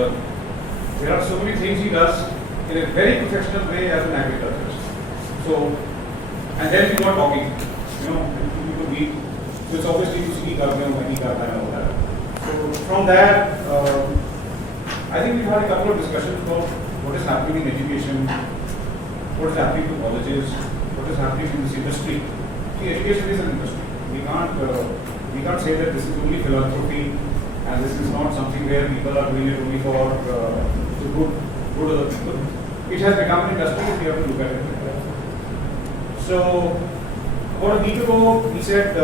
learn. There are so many things he does in a very professional way as an agriculturist. So, and then we got talking, we could meet. So it's obviously to see Karna when he Karna and all that. So from there, I think we've had a couple of discussions about what is happening in education, what is happening to colleges, what is happening in this industry. See, education is an industry. We can't say that this is only philanthropy and this is not something where people are doing it only for to good other people. It has become an industry and we have to look at it. So about a week ago, he said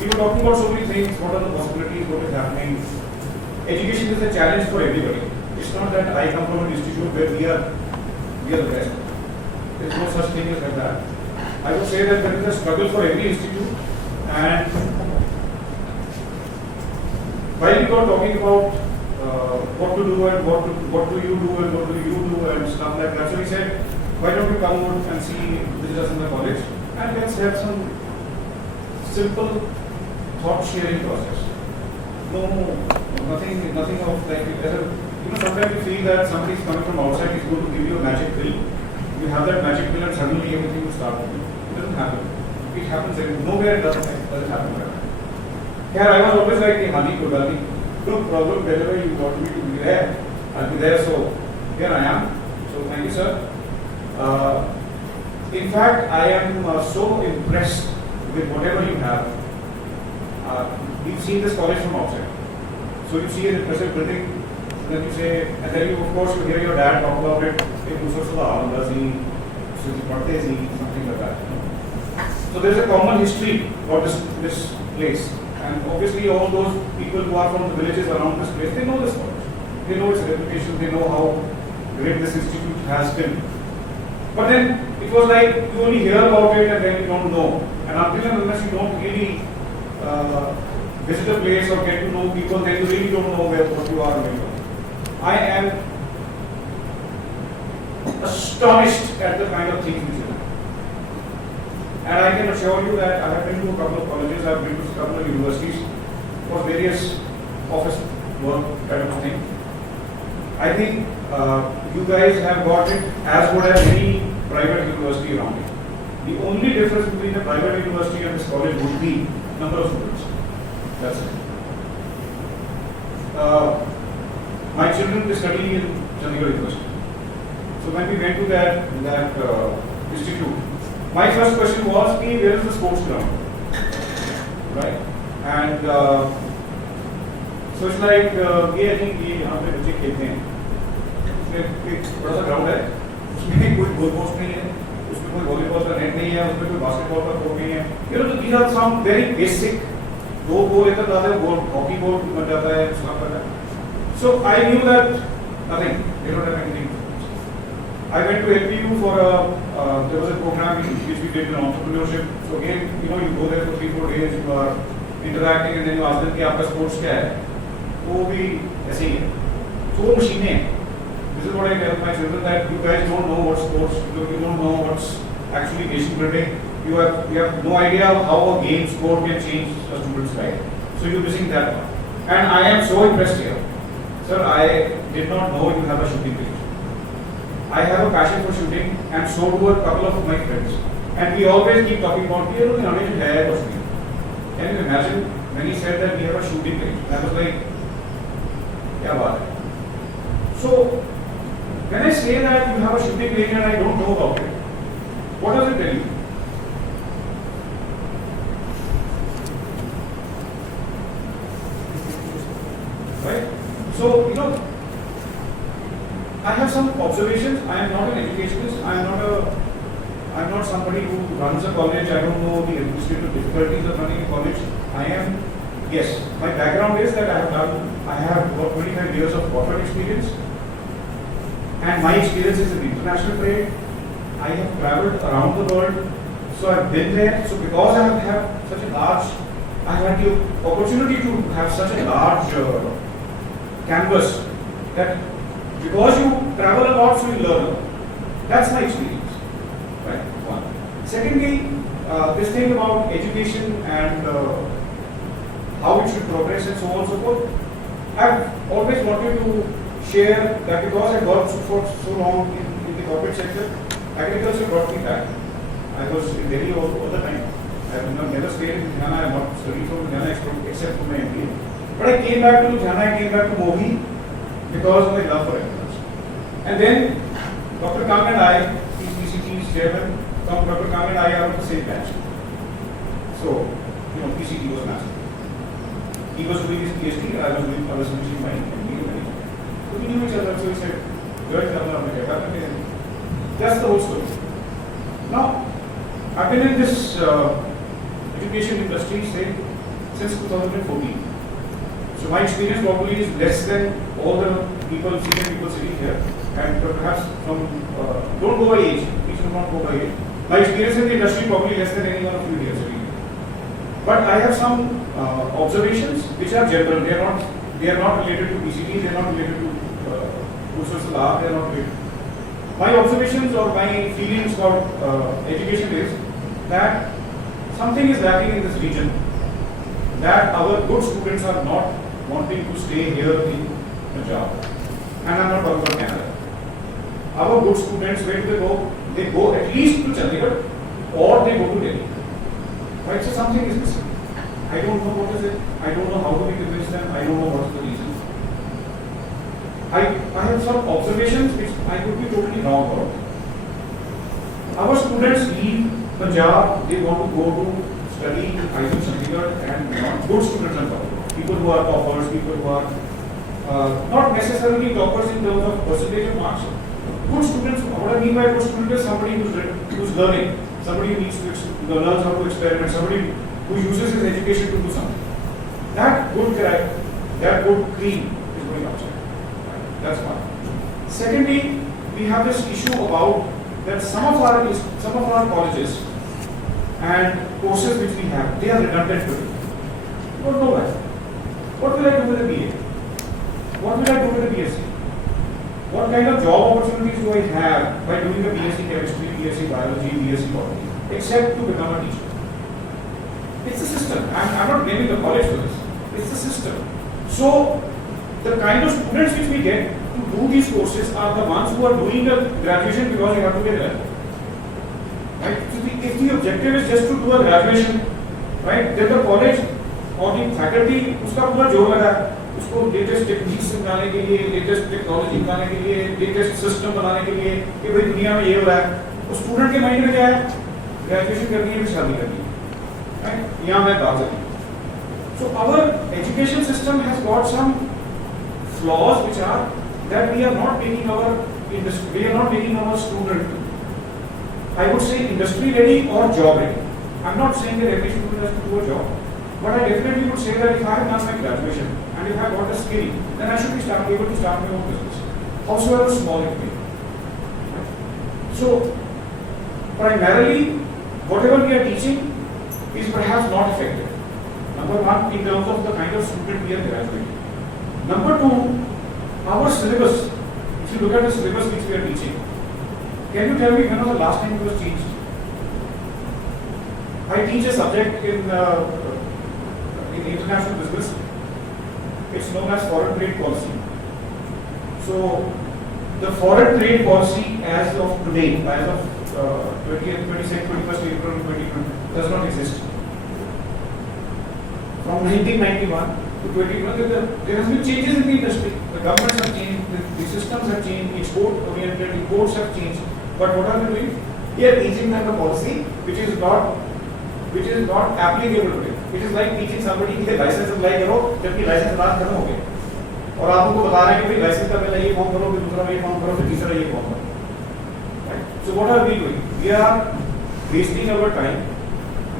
we were talking about so many things. What are the possibilities? What is happening? Education is a challenge for everybody. It's not that I come from an institute where we are the best. There is no such thing as like that. I would say that there is a struggle for every institute, and while we were talking about what to do and what do you do and what do you do and stuff like that, so he said, why don't you come out and see visit us in the college and let's have some simple thought sharing process. Nothing of like sometimes you feel that somebody is coming from outside is going to give you a magic pill. You have that magic pill and suddenly everything will start happening. It doesn't happen. It happens nowhere. It doesn't happen like that. Here I was always like, honey, Kodali, no problem, wherever you want me to be there, I'll be there. So here I am. So thank you, sir. In fact, I am so impressed with whatever you have. We've seen this college from outside. So you see an impressive building, and then you say, and then you, of course, you hear your dad talk about it, something like that. So there's a common history for this place. And obviously all those people who are from the villages around this place, they know this college. They know its reputation, they know how great this institute has been. But then it was like you only hear about it and then you don't know. And until and unless you don't really visit a place or get to know people, then you really don't know what you are doing. I am astonished at the kind of things which you do. And I can assure you that I have been to a couple of colleges, I have been to a couple of universities for various office work kind of thing. I think you guys have got it as good as any private university around it. The only difference between the private university and this college would be number of students. That's it. My children are studying in Chandigarh University. So when we went to that institute, my first question was, where is the sports ground? Right? And so it's like, I think यहाँ पे बच्चे खेलते हैं. उसमें एक बड़ा सा ground है, उसमें कोई गोल पोस्ट नहीं है, उसमें कोई वॉलीबॉल का नेट नहीं है, उसमें कोई बास्केटबॉल का कोर्ट नहीं है. So these are some very basic. दो गोल लेकर जाते हैं, गोल हॉकी बोर्ड बन जाता है, सब करता है. So I knew that nothing. They don't have anything. I went to LPU for there was a program which we did in entrepreneurship. So again, you go there for 3-4 days, you are interacting and then you ask them कि आपका sports क्या है? वो भी ऐसे ही है. So वो मशीनें हैं. This is what I tell my children, that you guys don't know what sports, you don't know what's actually nation building. You have no idea how a game sport can change a student's life. So you're missing that part. And I am so impressed here. Sir, I did not know you have a shooting range. I have a passion for shooting, and so do a couple of my friends. And we always keep talking about, can you imagine when he said that we have a shooting range? I was like, kya baat hai? So, when I say that you have a shooting range and I don't know about it, what does it tell you? Right? So, I have some observations. I am not an educationist. I am not somebody who runs a college. I don't know the administrative difficulties of running a college. Yes, my background is that I have got 25 years of corporate experience, and my experience is in international trade. I have traveled around the world, so I have been there. So because I have such a large, I had the opportunity to have such a large canvas that because you travel a lot, so you learn a lot. That's my experience. Right? One. Secondly, this thing about education and how it should progress and so on and so forth. I've always wanted to share that because I worked for so long in the corporate sector, agriculture brought me back. I was in Delhi all the time. I have never stayed in Ludhiana. I have not studied from Ludhiana except for my MBA. But I came back to Ludhiana, I came back to Mohi because of my love for agriculture. And then Dr. Kang and I, PCT's chairman, Dr. Kang and I are on the same batch. So, PCT was massive. He was doing his PhD, I was finishing my MBA. So we knew each other, so he said, that's the whole story. Now, I've been in this education industry since 2014. So my experience probably is less than all the senior people sitting here, and perhaps don't go by age, please do not go by age. My experience in the industry probably less than any one of you here sitting here. But I have some observations which are general. They are not related to PCT, they are not related to social law, they are not related. My observations or my feelings about education is that something is lacking in this region, that our good students are not wanting to stay here in Punjab. And I'm not talking about Canada. Our good students, where do they go? They go at least to Chandigarh or they go to Delhi. Right? So something is missing. I don't know what is it. I don't know how to be convince them. I don't know what is the reason. I have some observations which I could be totally wrong about. Our students leave Punjab, they want to go to study either Chandigarh and not good students and people who are toppers, people who are not necessarily toppers in terms of percentage of marks. Good students, what I mean by good student is somebody who's learning, somebody who needs to learn how to experiment, somebody who uses his education to do something. That good character, that good cream is going outside. That's one. Secondly, we have this issue about that some of our colleges and courses which we have, they are redundant today. You don't know why. What will I do with a BA? What will I do with a BSc? What kind of job opportunities do I have by doing a BSc chemistry, BSc biology, BSc botany, except to become a teacher? It's the system. I'm not blaming the college for this. It's the system. So, the kind of students which we get to do these courses are the ones who are doing the graduation because you have to get a graduate. Right? So if the objective is just to do a graduation, right, then the college or the faculty उसका पूरा जोर लगा है, उसको latest techniques बनाने के लिए, latest technology बनाने के लिए, लेटेस्ट सिस्टम बनाने के लिए कि भाई दुनिया में ये हो रहा है, तो स्टूडेंट के माइंड में क्या है? ग्रेजुएशन करनी है, फिर शादी करनी है, right? यहाँ मैं बात करूँ. So our education system has got some flaws which are that we are not making our industry, we are not making our student, I would say, industry ready or job ready. I'm not saying that every student has to do a job, but I definitely would say that if I have done my graduation and if I have got a skill, then I should be able to start my own business, howsoever small it may be. So primarily, whatever we are teaching is perhaps not effective. Number one, in terms of the kind of student we are graduating. Number two, our syllabus. If you look at the syllabus which we are teaching, can you tell me when was the last time it was changed? I teach a subject in international business. It's known as foreign trade policy. So, the foreign trade policy as of today, as of 20th, 22nd, 21st April 2020, does not exist. From 1991 to 2021, there has been changes in the industry. The governments have changed, the systems have changed, export-oriented imports have changed. But what are we doing? We are teaching them a policy which is not applicable today. It is like teaching somebody कि license apply करो जबकि license बात खत्म हो गया और आप उनको बता रहे हैं कि भाई license का पहले ये फॉर्म करो फिर दूसरा ये फॉर्म करो फिर तीसरा ये फॉर्म करो. Right? So what are we doing? We are wasting our time.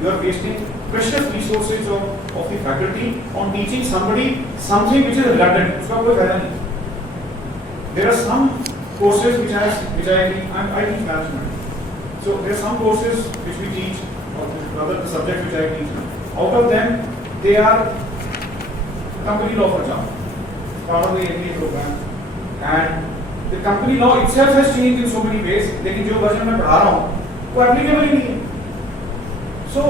We are wasting precious resources of the faculty on teaching somebody something which is redundant. उसका कोई फायदा नहीं. There are some courses which I teach management. So there are some courses which we teach, or rather the subject which I teach. Out of them, they are company law, for example, part of the MBA program. And the company law itself has changed in so many ways. लेकिन जो version मैं पढ़ा रहा हूँ वो applicable ही नहीं है. So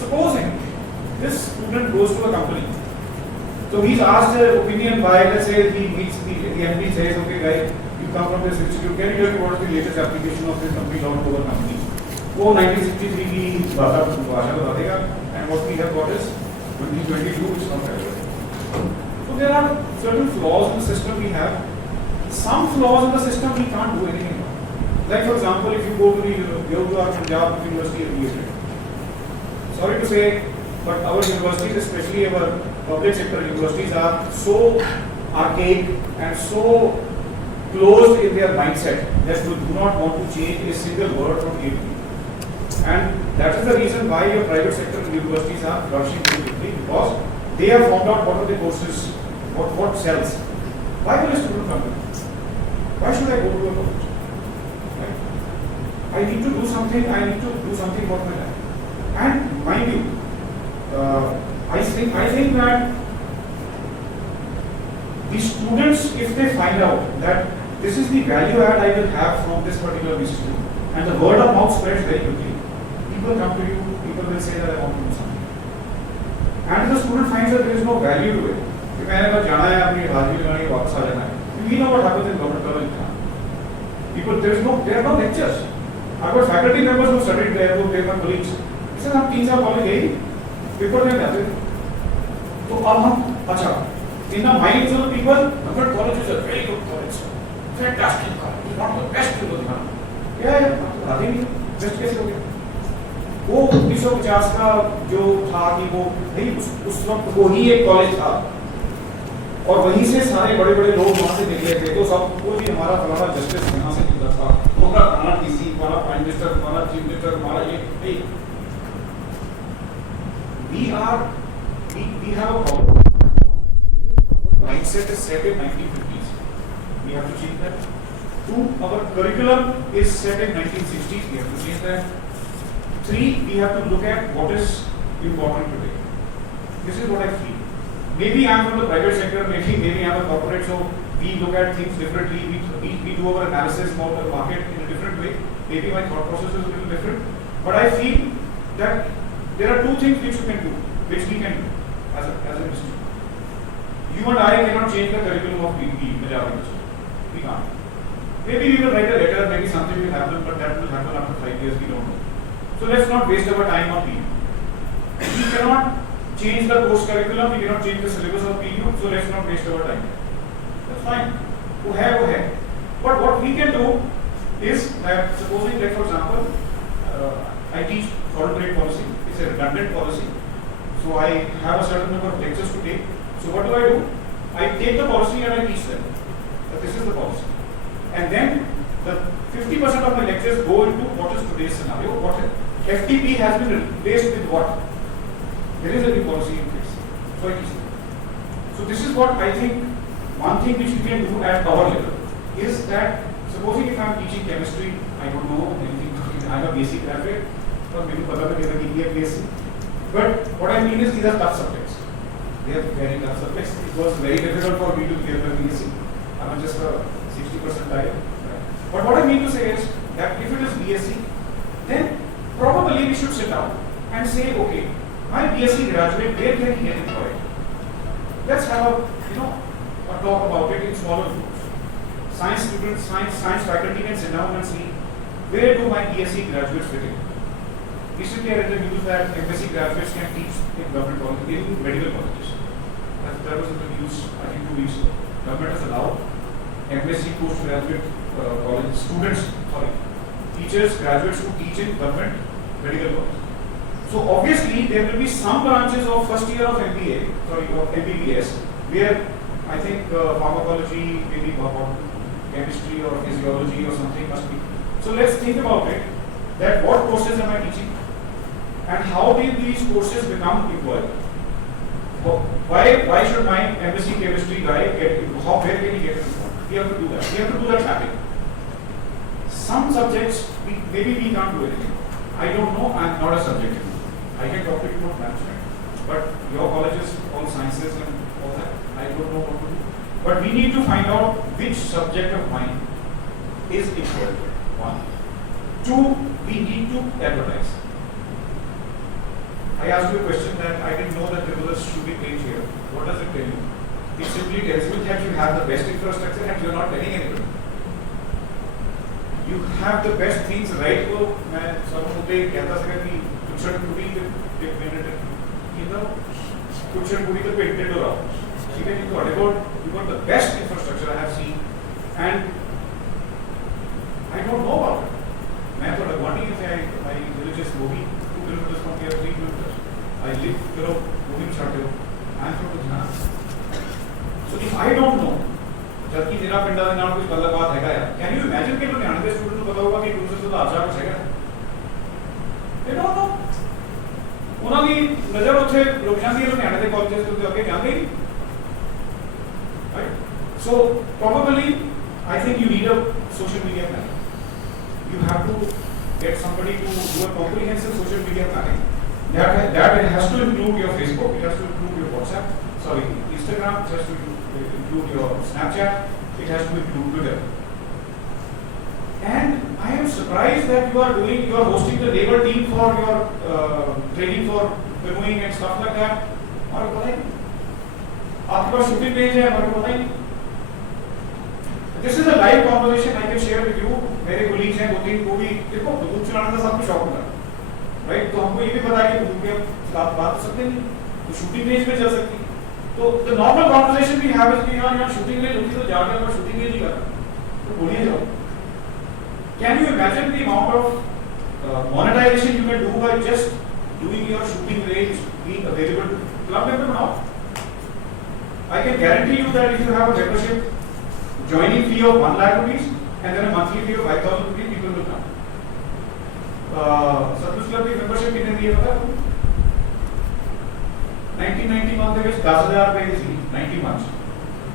supposing this student goes to a company So he's asked an opinion by, let's say he meets the MD says, okay guys, you come from this institute, can you tell me what is the latest application of this company law to our company? वो 1963 की भाषा बता देगा, and what we have got is 2022, which is not relevant. So there are certain flaws in the system we have. Some flaws in the system we can't do anything about. Like for example, if you go to our Punjab University affiliated, sorry to say, but our universities, especially our public sector universities, are so archaic and so closed in their mindset that they do not want to change a single word from A to B. And that is the reason why your private sector universities are flourishing very quickly, because they have found out what are the courses, what sells. Why will a student come to me? Why should I go to a college? Right? I need to do something for my life. And mind you, I think that the students, if they find out that this is the value add I will have from this particular institute, and the word of mouth spreads very quickly, people come to you, people will say that I want to do something. And the student finds that there is no value to it. कि मैंने बस जाना है, अपनी हाजिरी लगानी है, वापस आ जाना है. We know what happens in government college. People, there are no lectures. I've got faculty members who studied there, who take my colleagues. He says, हम 3 साल कॉलेज गए, पेपर में जाते थे. तो अब हम, अच्छा, in the minds of the people, government college is a very good college, fantastic college, one of the best in the world. Yeah, आते नहीं, best कैसे हो गया? वो 1950 का जो था कि वो नहीं, उस वक्त वो ही एक कॉलेज था, और वहीं से सारे बड़े बड़े लोग वहां से निकले थे. तो सबको भी हमारा फलाना जस्टिस यहाँ से निकला था, हमारा डीसी, हमारा प्राइम मिनिस्टर, हमारा चीफ मिनिस्टर, हमारा ये we have a problem. Mindset is set in 1950s. We have to change that. 2, our curriculum is set in 1960s. We have to change that. 3, we have to look at what is important today. This is what I feel. Maybe I am from the private sector, maybe I am a corporate, so we look at things differently. We do our analysis of the market in a different way. Maybe my thought process is a little different. But I feel that there are 2 things which you can do, which we can do as an institute. You and I cannot change the curriculum of Punjab University. We can't. Maybe we will write a letter, maybe something will happen, but that will happen after 5 years, we don't know. So let's not waste our time on PU. We cannot change the course curriculum, we cannot change the syllabus of PU, so let's not waste our time. That's fine. Wo hai. But what we can do is that, supposing like for example, I teach foreign trade policy, it's a redundant policy. So I have a certain number of lectures to take. So what do? I take the policy and I teach them. But this is the policy. And then the 50% of my lectures go into what is today's scenario, what FTP has been replaced with what? There is a new policy in place. So I teach them. So this is what I think, one thing which we can do at our level is that, supposing if I am teaching chemistry, I don't know anything, I am a basic graduate, but maybe पता भी नहीं कि BSc. But what I mean is these are tough subjects. They are very tough subjects. It was very difficult for me to clear the BSc. I am just a 60% guy. But what I mean to say is that if it is BSc, then probably we should sit down and say, okay, my BSc graduate, where can he get employed? Let's have a talk about it in smaller groups. Science students, science faculty can sit down and see, where do my BSc graduates fit in? Recently I read the news that MSc graduates can teach in government colleges, in medical colleges. That was in the news, I think 2 weeks ago. Government has allowed MSc postgraduate college students, teachers, graduates who teach in government medical college. So obviously there will be some branches of first year of MBBS, where I think pharmacology, maybe chemistry or physiology or something must be. So let's think about it, that what courses am I teaching and how will these courses become employable? Why should my MSc chemistry guy get, where can he get it from? We have to do that. We have to do that mapping. Some subjects, maybe we can't do anything. I don't know, I am not a subject. I can talk to you about management. But your colleges, all sciences and all that, I don't know what to do. But we need to find out which subject of mine is employable. 1. 2, we need to advertise. I asked you a question that I didn't know that there was a shooting range here. What does it tell you? It simply tells you that you have the best infrastructure and you're not telling anybody. You have the best things, right? So, मैं सब मुझे कहता था कि कुछ टूटी एक minute, you know, कुछ टूटी तो पेंटेड हो रहा. ठीक है, you got the best infrastructure I have seen, and I don't know about it. मैं तो लगवानी है my village is Mohi, 2 kilometers from here, 3 kilometers. I live, करो Mohi छाटे हो. I am from Gujarat. So if I don't know, जबकि मेरा पिंडा के नाम कुछ अलग बात है यार. Can you imagine कि लुधियाना के स्टूडेंट को पता होगा कि दूसरे से तो आचार कुछ है? They don't know. उन्हों की नजर उसे लोग जानते हैं लुधियाना के कॉलेजेस को तो आगे जानते ही. Right? So probably I think you need a social media plan. You have to get somebody to do a comprehensive social media planning. That has to include your Facebook, it has to include your WhatsApp, sorry, Instagram, it has to include your Snapchat, it has to include Twitter. And I am surprised that you are hosting the labor team for your training for canoeing and stuff like that. हमारे को पता ही नहीं. आपके पास shooting range है, हमारे को पता ही नहीं. This is a live conversation I can share with you. मेरे colleagues हैं 2-3 को भी देखो बंदूक चलाने का सबको शौक होता है, राइट? तो हमको ये भी पता है कि बंदूक के साथ बात कर सकते नहीं, तो शूटिंग रेंज में चल सकती. तो the normal conversation we have is कि यहाँ शूटिंग रेंज होती तो जाके हम शूटिंग रेंज ही कर रहे हैं, तो बोलिए जाओ. Can you imagine the amount of monetization you can do by just doing your shooting range being available to club member now? I can guarantee you that if you have a membership joining fee of 1 lakh rupees and then a monthly fee of 5,000 rupees, people will come. Satluj Club की membership कितने दिए पता है? 1991 के 10,000 रुपए की थी 90 months.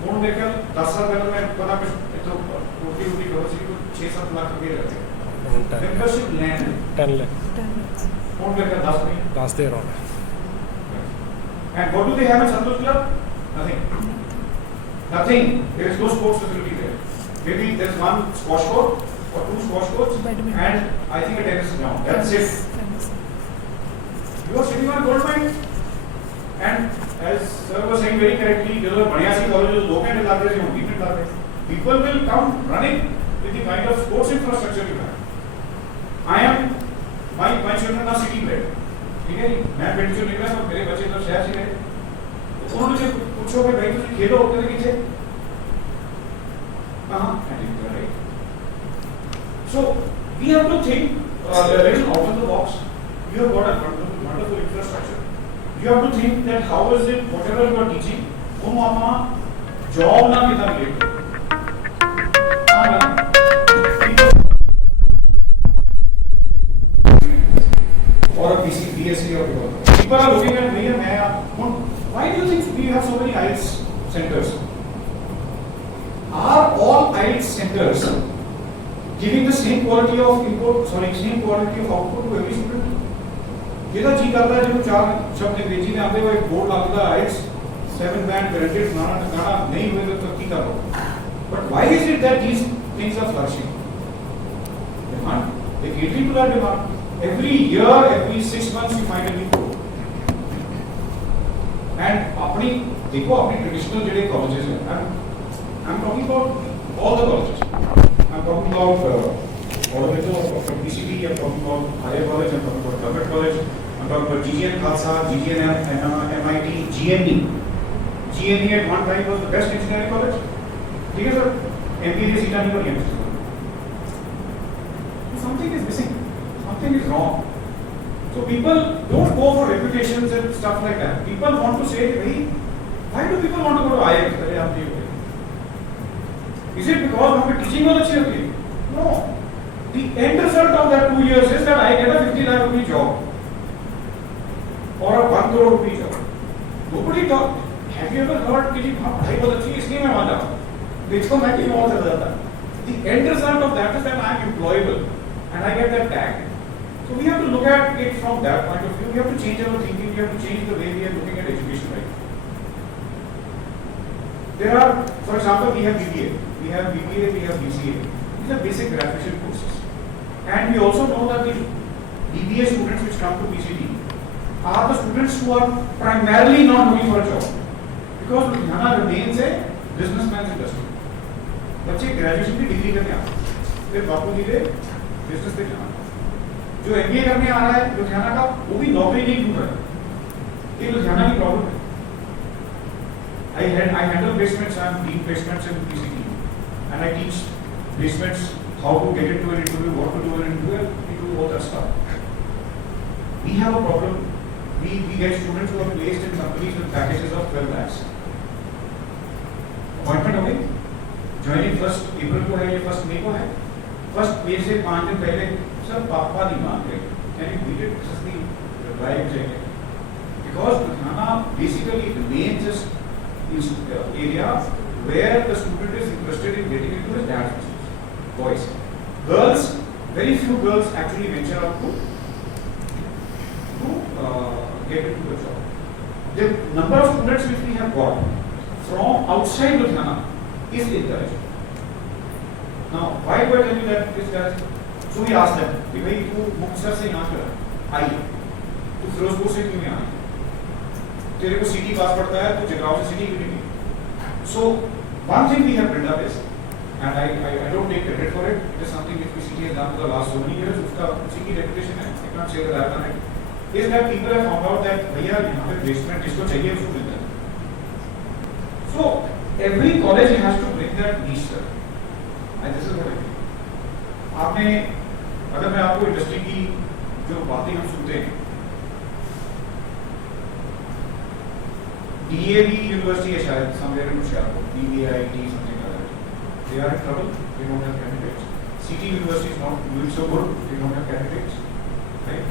कौन देखा 10 साल पहले मैं पता कुछ तो टोटी उटी करोसी को 6-7 लाख रुपए रहते हैं. Membership land 10 lakh. कौन देखा 10 नहीं? 10 दे रहा हूँ. And what do they have in Satluj Club? Nothing. Nothing. There is no sports facility there. Maybe there is one squash court or 2 squash courts and I think a tennis ground. That's it. You are sitting on a gold mine. And as sir was saying very correctly, there are बढ़िया सी colleges 2 घंटे लाते हैं, 3 घंटे लाते हैं. People will come running with the kind of sports infrastructure you have. My children are city bred. ठीक है जी, मैं पिंड से निकला तो मेरे बच्चे तो शहर से गए. उन्होंने मुझे पूछो कि भाई तुम खेलो अपने पीछे कहाँ? Right. So we have to think a little out of the box. You have got a wonderful infrastructure. You have to think that how is it whatever you are teaching, तुम वहाँ job ना कितना मिलेगा? Or a BSc or whatever. People are looking at me and why do you think we have so many IELTS centers? Are all IELTS centers giving the same quality of same quality of output to every student? जिधर जी करता है जो 4 शब्द अंग्रेजी में आते हुए board लगता है IELTS 7 band guaranteed गाना नहीं हुए तो ठीक कर रहा. But why is it that these things are flourishing? Demand. They catering to that demand. Every year, every 6 months, you find a new code. And अपनी देखो अपनी traditional जड़े colleges हैं. I'm talking about all the colleges. I'm talking about all of it. From PCB, I'm talking about higher college. I'm talking about government college. I'm talking about GGN Khalsa, GGN MIT, GME. GME at one time was the best engineering college. ठीक है sir? MP ने सीटा नहीं बनी है. Something is missing. Something is wrong. So people don't go for reputations and stuff like that. People want to say, hey, why do people want to go to IIT? अरे आप ये हो. Is it because वहाँ पे teaching बहुत अच्छी होती है? No. The end result of that 2 years is that I get a 50 lakh rupee job or a 1 crore rupee job. Nobody thought. Have you ever heard कि जी पढ़ाई बहुत अच्छी है इसलिए मैं वहाँ जाऊँ? देखो मैं कहीं और चला जाता. The end result of that is that I am employable and I get that tag. So we have to look at it from that point of view. We have to change our thinking. We have to change the way we are looking at education right. There are, for example, we have BBA, we have BCA. These are basic graduation courses. And we also know that the BBA students which come to PCT, are the students who are primarily not looking for a job, because Ludhiana remains a businessman's industry. बच्चे graduation की degree करने आते हैं, फिर बापू जी के business पे जाना, जो एमबीए करने आ रहा है लुधियाना का, वो भी नौकरी नहीं ढूंढ रहा है। ये लुधियाना की प्रॉब्लम है। I handle placements, I am doing placements in PCT, and I teach placements, how to get into an interview, what to do in an interview, all that stuff. We have a problem. We get students who are placed in companies with packages of 12 lakhs. Appointment हो गई, joining 1 अप्रैल को है या 1 मई को है, 1 मई से 5 दिन पहले सर पापा नहीं मान रहे, can you read it, this is the reply चाहिए, because Ludhiana basically remains is area where the student is interested in getting into his dad's business. Boys, girls, very few girls actually venture out to get into the job. The number of students which we have got from outside Ludhiana is encouraging. Now, why do I tell you that this guys? So we ask them, कि भाई तू मुक्तसर से यहाँ क्यों आई, तू फिरोजपुर से क्यों नहीं आई, तेरे को सिटी पास पड़ता है, तो जगराव से सिटी क्यों नहीं? So one thing we have built up is, and I don't take credit for it, it is something which PCT has done for the last so many years, उसका उसी की reputation है, I can't say that I have done it, is that people have found out that भैया यहाँ पे placement जिसको चाहिए उसको मिलता है. So every college has to bring that niche sir, and this is what I think. आपने, अगर मैं आपको इंडस्ट्री की जो बातें हम सुनते हैं, DAV University है शायद, somewhere in Hushiyarpur, DAIT something like that. They are in trouble. They don't have candidates. City University is not doing so good. They don't have candidates. Right?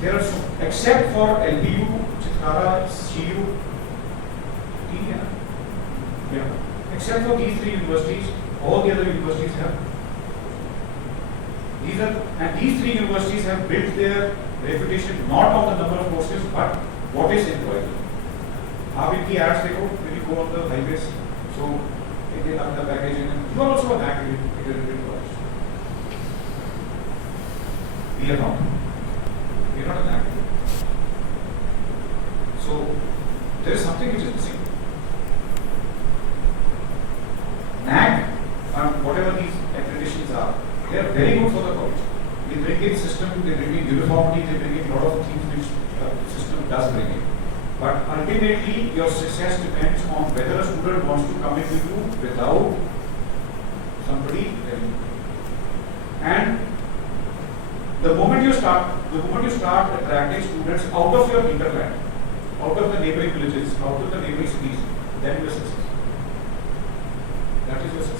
There are so, except for LBU, Chitkara, CU, yeah. Except for these 3 universities, all the other universities have. These 3 universities have built their reputation not on the number of courses, but what is employed. आप इनकी ads देखो, when you go on the highways, so it is under packaging, and you are also an accredited college. We are not. We are not an accredited. So there is something which is missing. NAC and whatever these accreditations are, they are very good for the college. They bring in system, they bring in uniformity, they bring in a lot of things which the system does bring in. But ultimately, your success depends on whether a student wants to come in with you without somebody telling you. And the moment you start attracting students out of your hinterland, out of the neighboring villages, out of the neighboring cities, then you are successful. That is your success.